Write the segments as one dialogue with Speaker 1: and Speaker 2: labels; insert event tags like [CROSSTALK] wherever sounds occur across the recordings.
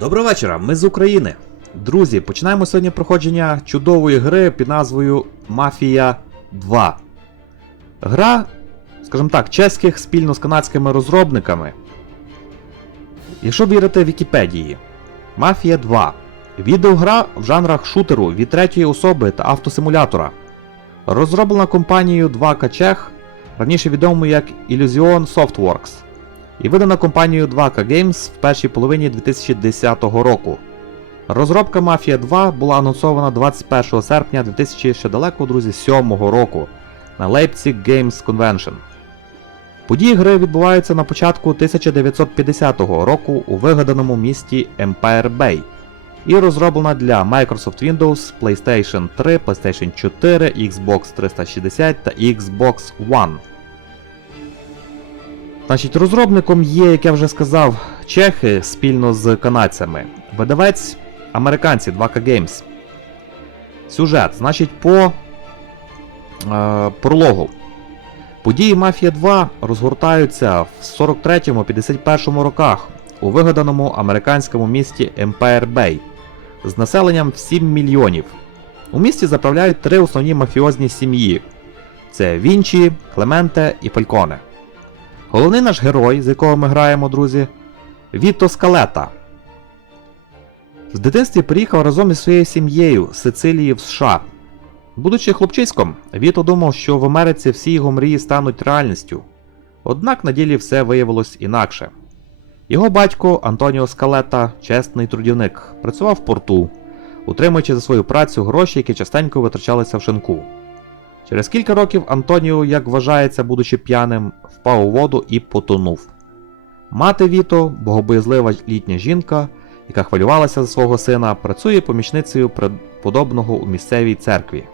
Speaker 1: Доброго вечора, ми з України. Друзі, починаємо сьогодні проходження чудової гри під назвою Мафія 2. Гра, скажімо так, чеських спільно з канадськими розробниками. Якщо вірити Вікіпедії, Мафія 2. Відеогра в жанрах шутеру від третьої особи та автосимулятора. Розроблена компанією 2К Чех, раніше відомою як Illusion Softworks і видана компанією 2K Games в першій половині 2010 року. Розробка Mafia 2 була анонсована 21 серпня 2000 ще далеко, друзі, 7 року на Leipzig Games Convention. Події гри відбуваються на початку 1950 року у вигаданому місті Empire Bay і розроблена для Microsoft Windows, PlayStation 3, PlayStation 4, Xbox 360 та Xbox One. Значить, розробником є, як я вже сказав, чехи спільно з канадцями. Видавець американці 2K Games. Сюжет. Значить, по е, прологу. Події Мафія 2 розгортаються в 43-51 роках у вигаданому американському місті Empire Bay з населенням в 7 мільйонів. У місті заправляють три основні мафіозні сім'ї: це Вінчі, Клементе і Фальконе. Головний наш герой, з якого ми граємо, друзі, Віто Скалета. В дитинстві приїхав разом із своєю сім'єю з Сицилії в США. Будучи хлопчиськом, Віто думав, що в Америці всі його мрії стануть реальністю. Однак на ділі все виявилось інакше. Його батько Антоніо Скалета, чесний трудівник, працював в порту, утримуючи за свою працю гроші, які частенько витрачалися в шинку. Через кілька років Антоніо, як вважається, будучи п'яним, впав у воду і потонув. Мати Віто, богобоязлива літня жінка, яка хвилювалася за свого сина, працює помічницею преподобного у місцевій церкві.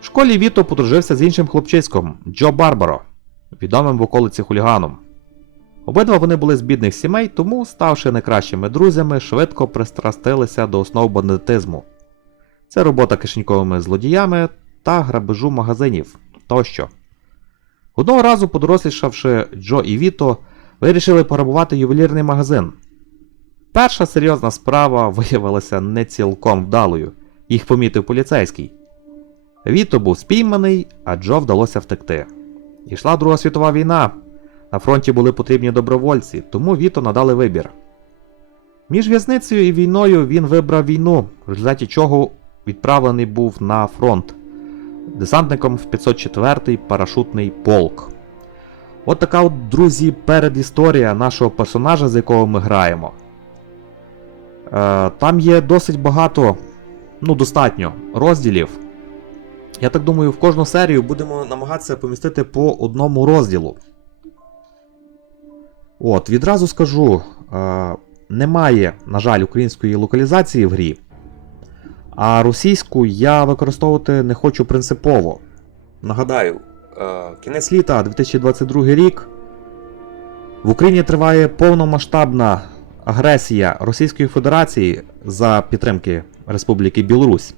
Speaker 1: В школі Віто подружився з іншим хлопчиськом Джо Барбаро, відомим в околиці хуліганом. Обидва вони були з бідних сімей, тому, ставши найкращими друзями, швидко пристрастилися до основ бандитизму. Це робота кишеньковими злодіями та грабежу магазинів тощо. Одного разу, подорослішавши Джо і Віто, вирішили пограбувати ювелірний магазин. Перша серйозна справа виявилася не цілком вдалою, їх помітив поліцейський. Віто був спійманий, а Джо вдалося втекти. Ішла Друга світова війна. На фронті були потрібні добровольці, тому Віто надали вибір. Між в'язницею і війною він вибрав війну, в результаті чого відправлений був на фронт десантником в 504-й парашутний полк. От така от, друзі, передісторія нашого персонажа, з якого ми граємо. Е, Там є досить багато, ну, достатньо розділів. Я так думаю, в кожну серію будемо намагатися помістити по одному розділу. От, відразу скажу: е, немає, на жаль, української локалізації в грі. А російську я використовувати не хочу принципово. Нагадаю, е, кінець літа 2022 рік. В Україні триває повномасштабна агресія Російської Федерації за підтримки Республіки Білорусь.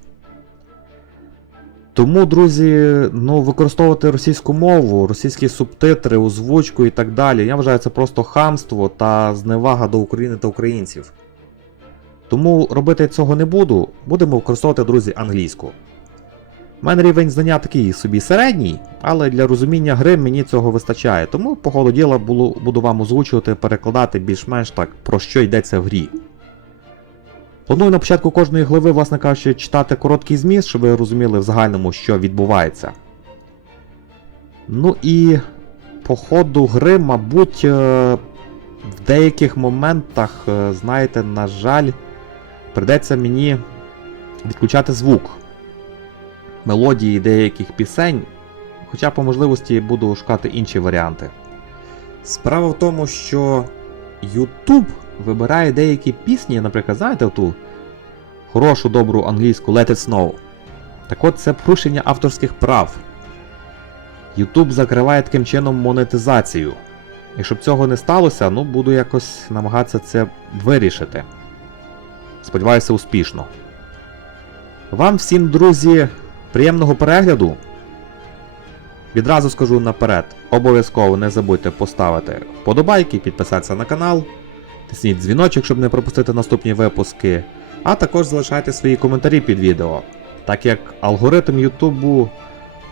Speaker 1: Тому, друзі, ну, використовувати російську мову, російські субтитри, озвучку і так далі. Я вважаю, це просто хамство та зневага до України та українців. Тому робити цього не буду, будемо використовувати, друзі, англійську. У мене рівень знання такий собі середній, але для розуміння гри мені цього вистачає, тому по ходу діла буду, вам озвучувати, перекладати більш-менш так, про що йдеться в грі. Планую на початку кожної глави, власне кажучи, читати короткий зміст, щоб ви розуміли в загальному, що відбувається. Ну і по ходу гри, мабуть, е, в деяких моментах, е, знаєте, на жаль, придеться мені відключати звук мелодії деяких пісень, хоча по можливості буду шукати інші варіанти. Справа в тому, що YouTube вибирає деякі пісні, наприклад, знаєте, ту хорошу добру англійську Let It Snow. Так от це порушення авторських прав. YouTube закриває таким чином монетизацію. І щоб цього не сталося, ну буду якось намагатися це вирішити. Сподіваюся, успішно. Вам всім, друзі, приємного перегляду. Відразу скажу наперед, обов'язково не забудьте поставити вподобайки, підписатися на канал. Тисніть дзвіночок, щоб не пропустити наступні випуски. А також залишайте свої коментарі під відео, так як алгоритм Ютубу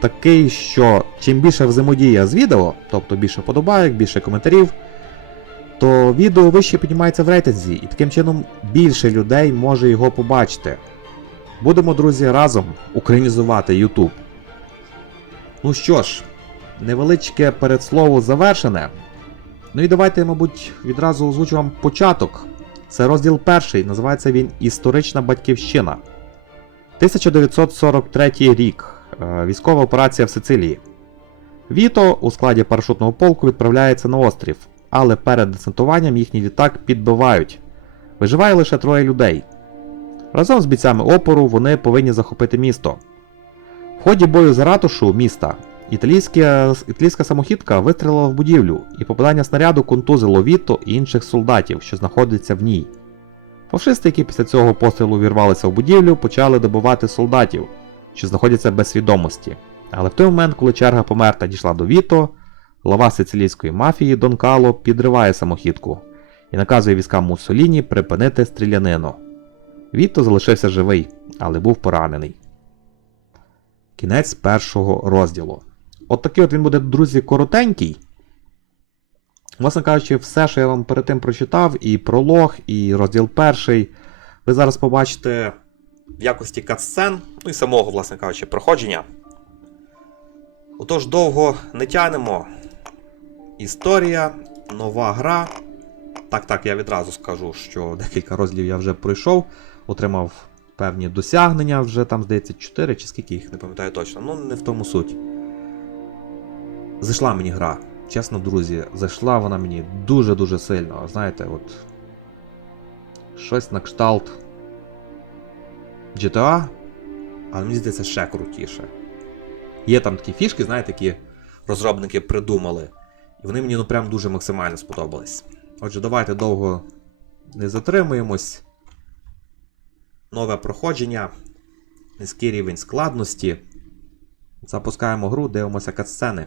Speaker 1: такий, що чим більше взаємодія з відео, тобто більше подобайок, більше коментарів, то відео вище піднімається в рейтинзі, і таким чином більше людей може його побачити. Будемо, друзі, разом українізувати YouTube. Ну що ж, невеличке передслово завершене. Ну і давайте, мабуть, відразу озвучу вам початок. Це розділ перший, називається він Історична батьківщина. 1943 рік. Е, Військова операція в Сицилії. Віто у складі парашутного полку відправляється на острів, але перед десантуванням їхній літак підбивають. Виживає лише троє людей. Разом з бійцями опору вони повинні захопити місто. В ході бою за ратушу міста італійська, італійська самохідка вистрілила в будівлю, і попадання снаряду контузило Віто і інших солдатів, що знаходяться в ній. Фашисти, які після цього пострілу вірвалися в будівлю, почали добивати солдатів, що знаходяться без свідомості. Але в той момент, коли черга померта дійшла до Віто, глава сицилійської мафії Дон Кало підриває самохідку і наказує військам Муссоліні припинити стрілянину. Віто залишився живий, але був поранений. Кінець першого розділу. От такий от він буде, друзі, коротенький. Власне кажучи, все, що я вам перед тим прочитав, і пролог, і розділ перший, ви зараз побачите в якості катсцен, ну і самого, власне кажучи, проходження. Отож, довго не тянемо. Історія, нова гра. Так, так, я відразу скажу, що декілька розділів я вже пройшов, отримав певні досягнення, вже там, здається, 4 чи скільки їх, не пам'ятаю точно. Ну, не в тому суть. Зайшла мені гра. Чесно, друзі, зайшла вона мені дуже-дуже сильно. Знаєте, от. Щось на кшталт. GTA, але мені здається ще крутіше. Є там такі фішки, знаєте, які розробники придумали. І вони мені ну прям дуже максимально сподобались. Отже, давайте довго не затримуємось. Нове проходження, низький рівень складності. Запускаємо гру, дивимося катсцени.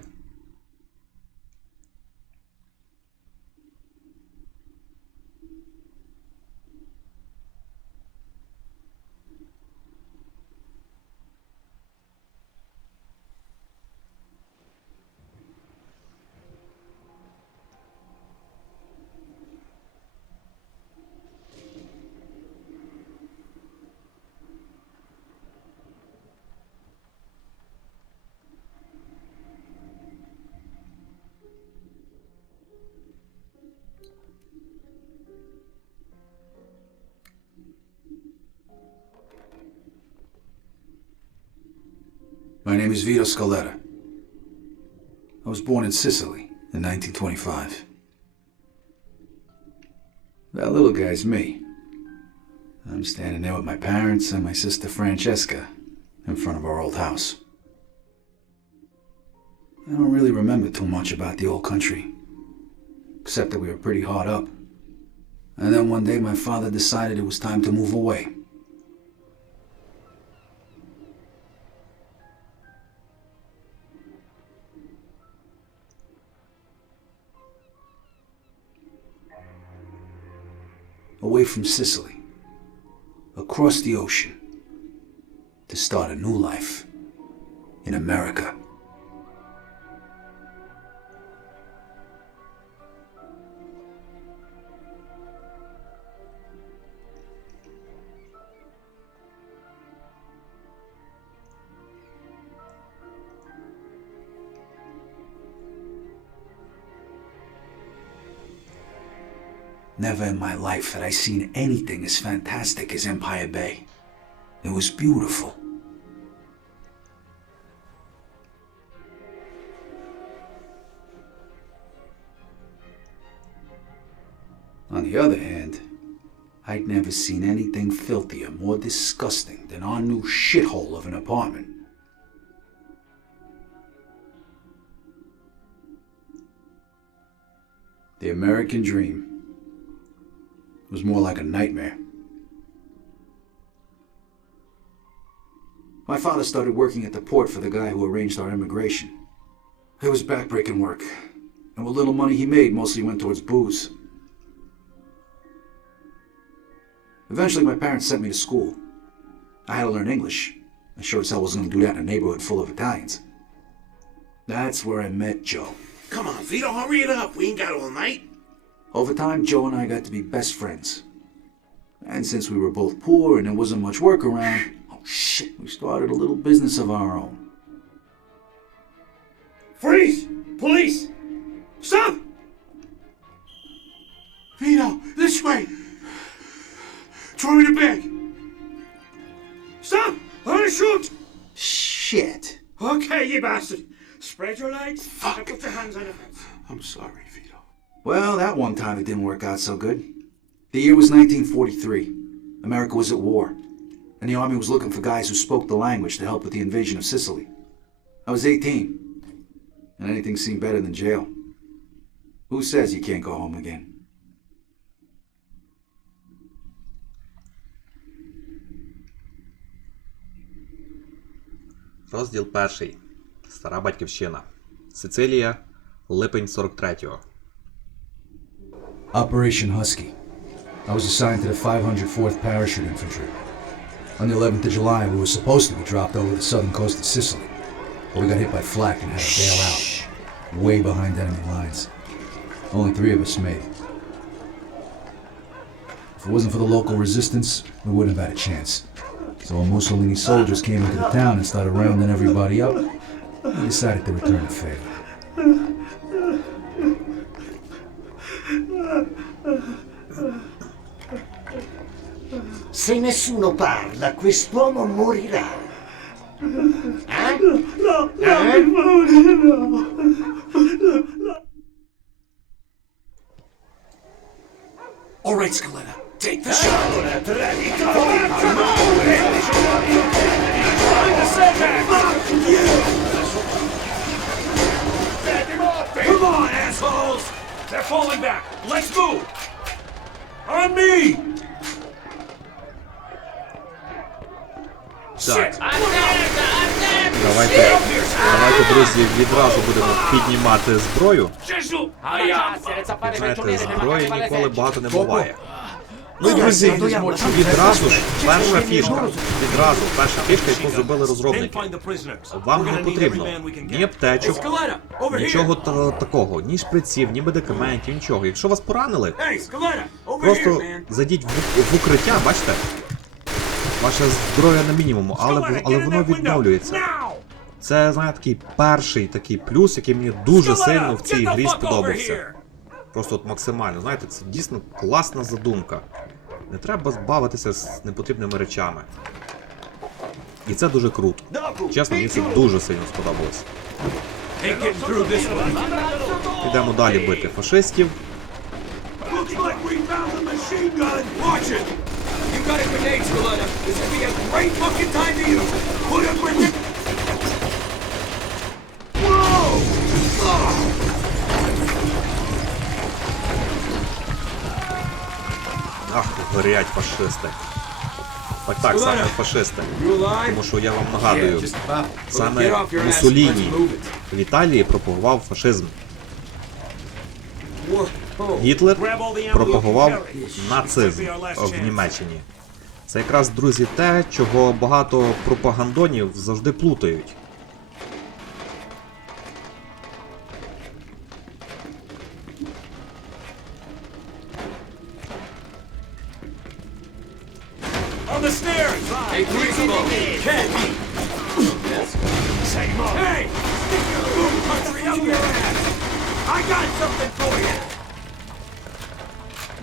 Speaker 2: Name is Vito Scaletta. I was born in Sicily in 1925. That little guy's me. I'm standing there with my parents and my sister Francesca in front of our old house. I don't really remember too much about the old country, except that we were pretty hard up. And then one day my father decided it was time to move away. Away from Sicily, across the ocean, to start a new life in America. Never in my life had I seen anything as fantastic as Empire Bay. It was beautiful. On the other hand, I'd never seen anything filthier, more disgusting than our new shithole of an apartment. The American dream was more like a nightmare. My father started working at the port for the guy who arranged our immigration. It was backbreaking work, and what little money he made mostly went towards booze. Eventually, my parents sent me to school. I had to learn English. I sure as hell wasn't gonna do that in a neighborhood full of Italians. That's where I met Joe.
Speaker 3: Come on, Vito, hurry it up. We ain't got all night.
Speaker 2: Over time, Joe and I got to be best friends. And since we were both poor and there wasn't much work around, oh shit, we started a little business of our own.
Speaker 3: Freeze! Police! Stop! Vito, this way! Throw me the bag! Stop! I'm gonna shoot!
Speaker 2: Shit.
Speaker 3: Okay, you bastard. Spread your legs and put your hands on the fence.
Speaker 4: I'm sorry.
Speaker 2: Well, that one time it didn't work out so good. The year was 1943. America was at war, and the army was looking for guys who spoke the language to help with the invasion of Sicily. I was 18, and anything seemed better than jail. Who says you can't go home again?
Speaker 1: Розділ перший. Стара батьківщина. Сицилія. Липень 43-го.
Speaker 2: Operation Husky. I was assigned to the 504th Parachute Infantry. On the 11th of July, we were supposed to be dropped over the southern coast of Sicily, but we got hit by flak and had to bail out, way behind enemy lines. Only three of us made it. If it wasn't for the local resistance, we wouldn't have had a chance. So when Mussolini's soldiers came into the town and started rounding everybody up, we decided to return the favor.
Speaker 5: Nessuno parla, quest'uomo morirà. Eh? No, eh?
Speaker 3: All right, Scaletta, take the shot.
Speaker 5: Ora traditore!
Speaker 3: Come on, assholes! They're falling back. Let's move. On me!
Speaker 1: Так. Давайте, давайте, друзі, відразу будемо піднімати зброю. Знаєте, зброї ніколи багато не буває. Ну друзі, відразу ж перша фішка. Відразу перша фішка, яку зробили розробники. Вам не потрібно ні аптечок, нічого та- такого, ні шприців, ні медикаментів, нічого. Якщо вас поранили, просто зайдіть в, в укриття, бачите? Ваша зброя на мінімуму, але, але воно відновлюється. Це, знаєте, такий перший такий плюс, який мені дуже сильно в цій грі сподобався. Просто от максимально. Знаєте, це дійсно класна задумка. Не треба збавитися з непотрібними речами. І це дуже круто. Чесно, мені це дуже сильно сподобалось. Підемо далі бити фашистів.
Speaker 3: Gun. Watch it. You got a grenade, Scaletta. This would be a great fucking time to use. it. Put grenade. Whoa!
Speaker 1: Ах, горять фашисти. Так, так, саме фашисти. Тому що я вам нагадую, саме Муссоліні в Італії пропагував фашизм. Гітлер пропагував нацизм в Німеччині. Це якраз, друзі, те, чого багато пропагандонів завжди плутають.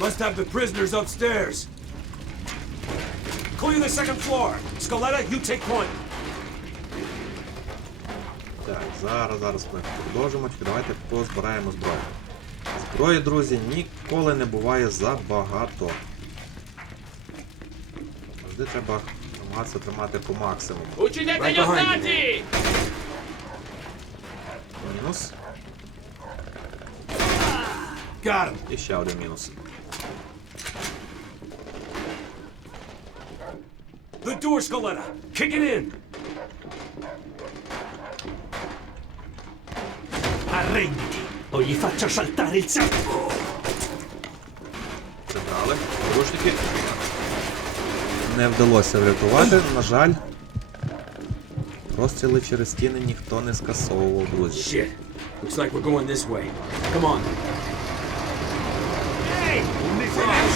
Speaker 3: Must have the prisoners upstairs. Clear the second floor. Scaletta, you take point.
Speaker 1: Так, зараз, зараз ми продовжимо. Давайте позбираємо зброю. Зброї, друзі, ніколи не буває забагато. Завжди треба намагатися тримати по максимуму.
Speaker 3: Behind
Speaker 6: ostaggi!
Speaker 1: Мінус.
Speaker 3: Got him.
Speaker 1: І ще один мінус.
Speaker 3: The door, Scaletta. Kick it in.
Speaker 5: Arrenditi o gli faccio saltare il sangue!
Speaker 1: Забрали. Рушники. не вдалося врятувати, на жаль. Розстріли через стіни ніхто не скасовував, друзі.
Speaker 3: Shit. Looks like we're going this way. Come on.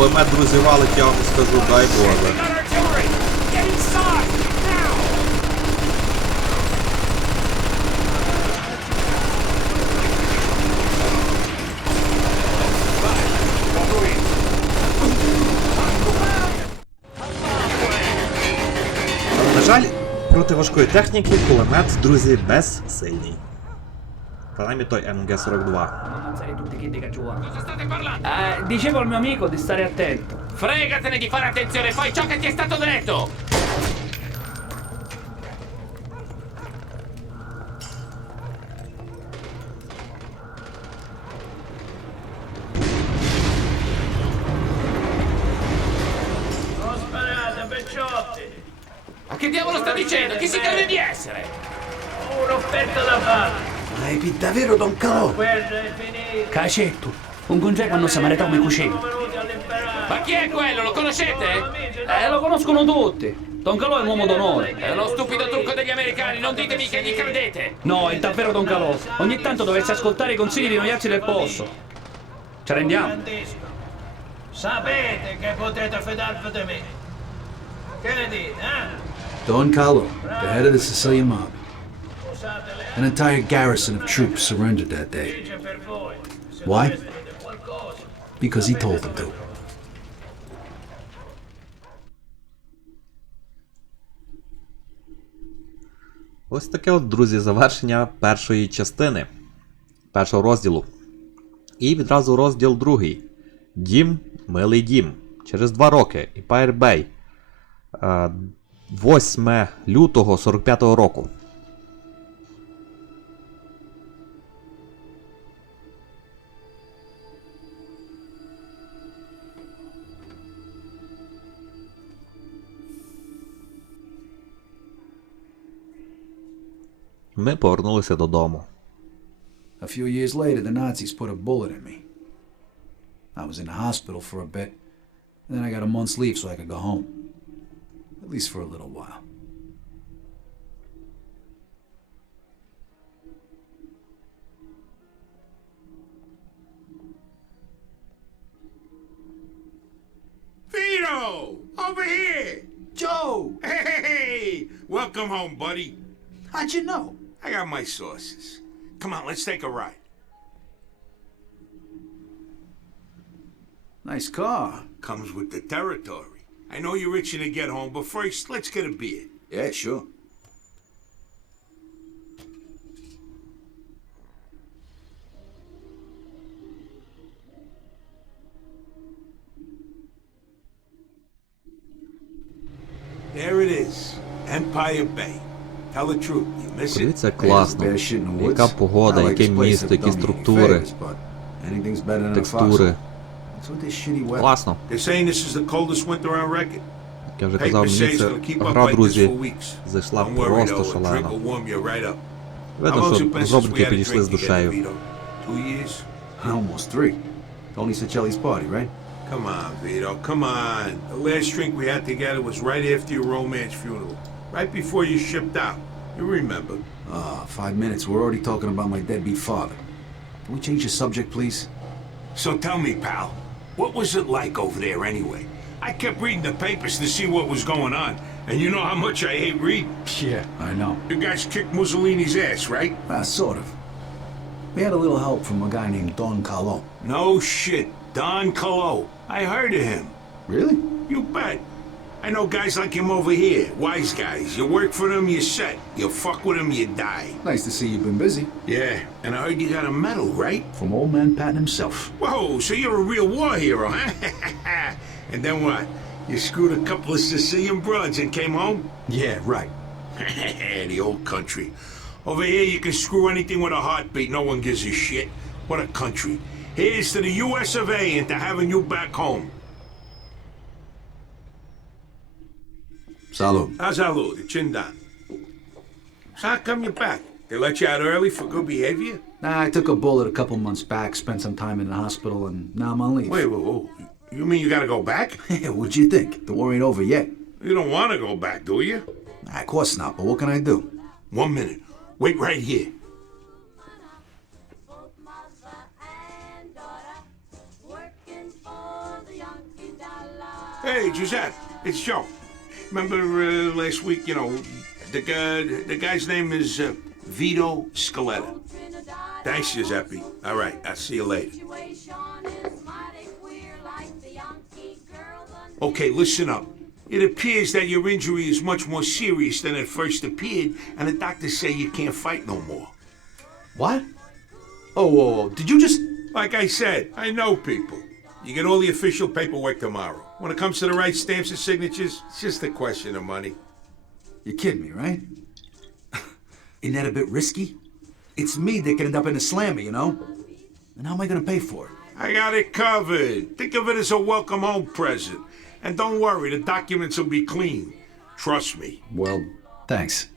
Speaker 1: Кулемет, друзі, валить, я вам скажу, дай Боже. на жаль, проти важкої техніки кулемет, друзі, безсильний. Принаймні той МГ-42.
Speaker 4: ammazzare tutti quelli che giocano.
Speaker 6: Cosa state parlando?
Speaker 4: Eh, dicevo al mio amico di stare attento.
Speaker 6: Fregatene di fare attenzione, fai ciò che ti è stato detto!
Speaker 5: Davvero Don Calò?
Speaker 4: Quello è finito! Cacetto! Un congeco hanno samaritano mi cucino. venuti all'imperare!
Speaker 6: Ma chi è quello? Lo conoscete?
Speaker 4: Eh, lo conoscono tutti! Don Calò è un uomo d'onore.
Speaker 6: È uno stupido trucco degli americani, non ditemi che gli credete!
Speaker 4: No, è davvero Don Calò. Ogni tanto dovreste ascoltare i consigli di noiazzi del posto. Ci rendiamo?
Speaker 7: Sapete che potete fidarvi di me. Che ne dite, eh?
Speaker 2: Don Carlo, the head of the Sicilian mob.
Speaker 7: Usate
Speaker 2: An entire garrison of troops surrendered that day Why? because he told them to.
Speaker 1: Ось таке от, друзі, завершення першої частини, першого розділу. І відразу розділ другий. Дім, милий дім. Через два роки. Empire Bay. Е, 8 лютого 45-го року. Ми повернулися додому.
Speaker 2: A few years later, the Nazis put a bullet in me. I was in the hospital for a bit, and then I got a month's leave so I could go home. At least for a little while.
Speaker 8: Vito! Over here!
Speaker 2: Joe!
Speaker 8: Hey! Welcome home, buddy.
Speaker 2: How'd you know?
Speaker 8: I got my sources. Come on, let's take a ride.
Speaker 2: Nice car.
Speaker 8: Comes with the territory. I know you're itching to get home, but first, let's get a beer.
Speaker 2: Yeah, sure.
Speaker 8: There it is. Empire Bay. Tell the truth. You miss it?
Speaker 1: Подивіться, класно. Яка погода,
Speaker 2: I like
Speaker 1: яке місто, які структури,
Speaker 2: favors, but Anything's better than a
Speaker 1: текстури. Класно.
Speaker 8: They're saying this is the coldest winter on record.
Speaker 1: Як я вже казав, мені
Speaker 8: up
Speaker 1: гра, друзі,
Speaker 8: for weeks.
Speaker 1: зайшла просто
Speaker 8: though, a drink
Speaker 1: шалено.
Speaker 8: will warm you right up. How
Speaker 1: Видно, що розробники підійшли з душею.
Speaker 8: Vito? Two years?
Speaker 2: Almost three. Only Cicelli's party, right?
Speaker 8: Come on, Vito, come on. The last drink we had together was right after your romance funeral. Right before you shipped out. You remember.
Speaker 2: Ah, five minutes. We're already talking about my deadbeat father. Can we change the subject, please?
Speaker 8: So tell me, pal, what was it like over there anyway? I kept reading the papers to see what was going on. And you know how much I hate reading?
Speaker 2: Yeah, I know.
Speaker 8: You guys kicked Mussolini's ass, right?
Speaker 2: Uh, sort of. We had a little help from a guy named Don Carlo.
Speaker 8: No shit. Don Colo. I heard of him.
Speaker 2: Really?
Speaker 8: You bet. I know guys like him over here. Wise guys. You work for them, you're set. You fuck with them, you die.
Speaker 2: Nice to see you've been busy.
Speaker 8: Yeah, and I heard you got a medal, right?
Speaker 2: From old man Patton himself.
Speaker 8: Whoa, so you're a real war hero, huh? [LAUGHS] and then what? You screwed a couple of Sicilian broads and came home?
Speaker 2: Yeah, right. [LAUGHS]
Speaker 8: the old country. Over here, you can screw anything with a heartbeat. No one gives a shit. What a country. Here's to the U.S. of A. and to having you back home.
Speaker 2: Salud.
Speaker 8: How's Alu, the chin down? So how come you're back? They let you out early for good behavior?
Speaker 2: Nah, I took a bullet a couple months back, spent some time in the hospital, and now I'm on leave.
Speaker 8: Wait, wait, wait. You mean you gotta go back? [LAUGHS]
Speaker 2: What'd you think? The war ain't over yet.
Speaker 8: You don't want to go back, do you?
Speaker 2: Nah, of course not, but what can I do?
Speaker 8: One minute. Wait right here.
Speaker 9: both mother and daughter, working for the Yankee dollar.
Speaker 8: Hey, Giuseppe, it's Joe. Remember uh, last week, you know, the guy, the guy's name is uh, Vito Scaletta. Thanks, Giuseppe. All right, I'll see you later.
Speaker 9: situation is mighty queer, like the Yankee girls on
Speaker 8: Okay, listen up. It appears that your injury is much more serious than it first appeared, and the doctors say you can't fight no more.
Speaker 2: What? Oh, whoa, whoa. Did you just.
Speaker 8: Like I said, I know people. You get all the official paperwork tomorrow. When it comes to the right stamps and signatures, it's just a question of money.
Speaker 2: You're kidding me, right? [LAUGHS] Isn't that a bit risky? It's me that could end up in a slammer, you know? And how am I gonna pay for it?
Speaker 8: I got it covered. Think of it as a welcome home present. And don't worry, the documents will be clean. Trust me.
Speaker 2: Well, thanks.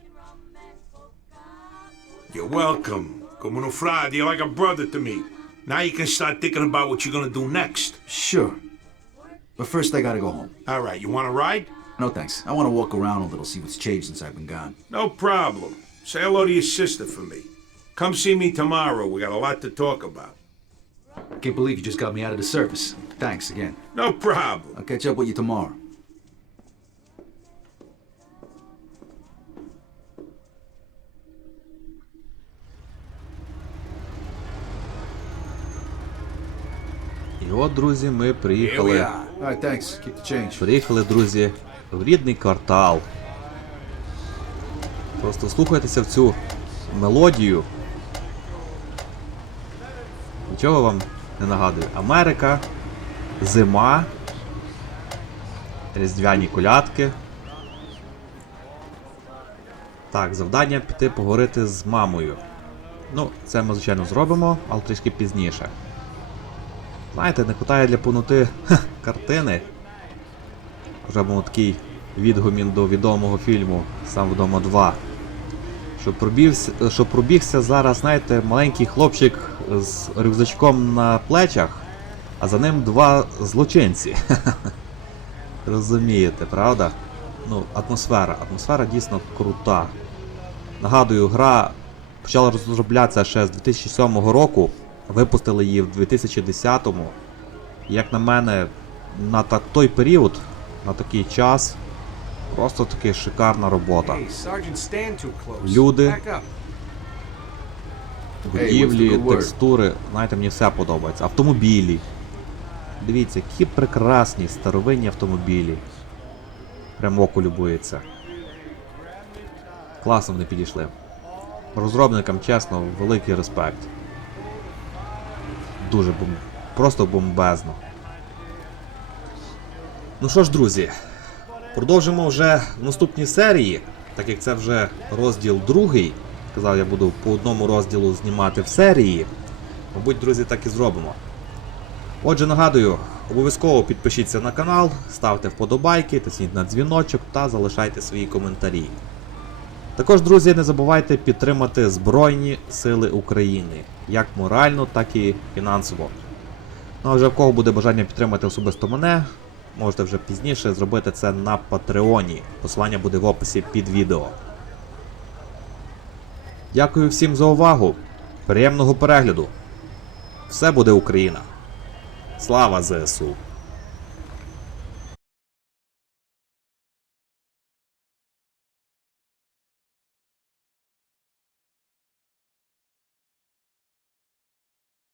Speaker 8: You're welcome. Como no frade, you're like a brother to me. Now you can start thinking about what you're gonna do next.
Speaker 2: Sure. But first, I gotta go home.
Speaker 8: All right, you wanna ride?
Speaker 2: No thanks. I wanna walk around a little, see what's changed since I've been gone.
Speaker 8: No problem. Say hello to your sister for me. Come see me tomorrow. We got a lot to talk about.
Speaker 2: I can't believe you just got me out of the service. Thanks again.
Speaker 8: No problem.
Speaker 2: I'll catch up with you tomorrow.
Speaker 1: От, друзі, ми приїхали.
Speaker 2: Alright, thanks. Change.
Speaker 1: Приїхали, друзі, в рідний квартал. Просто слухайтеся в цю мелодію. Нічого вам не нагадую. Америка, зима, різдвяні колядки. Так, завдання піти поговорити з мамою. Ну, це ми, звичайно, зробимо, але трішки пізніше. Знаєте, не вистачає для повноти картини. Вже був такий відгомін до відомого фільму Сам вдома 2. Що пробігся, що пробігся зараз, знаєте, маленький хлопчик з рюкзачком на плечах, а за ним два злочинці. [LAUGHS] Розумієте, правда? Ну, атмосфера. Атмосфера дійсно крута. Нагадую, гра почала розроблятися ще з 2007 року. Випустили її в 2010-му. Як на мене, на та- той період, на такий час, просто таки шикарна робота. Люди. Будівлі, текстури, знаєте, мені все подобається. Автомобілі. Дивіться, які прекрасні старовинні автомобілі. Прям око любується. Класно вони підійшли. Розробникам, чесно, великий респект. Дуже бом... просто бомбезно. Ну що ж, друзі, продовжимо вже в наступній серії, так як це вже розділ другий. Казав, я буду по одному розділу знімати в серії. Мабуть, друзі, так і зробимо. Отже, нагадую, обов'язково підпишіться на канал, ставте вподобайки, тисніть на дзвіночок та залишайте свої коментарі. Також, друзі, не забувайте підтримати Збройні Сили України як морально, так і фінансово. Ну а вже в кого буде бажання підтримати особисто мене, можете вже пізніше зробити це на Патреоні. Посилання буде в описі під відео. Дякую всім за увагу. Приємного перегляду. Все буде Україна. Слава ЗСУ!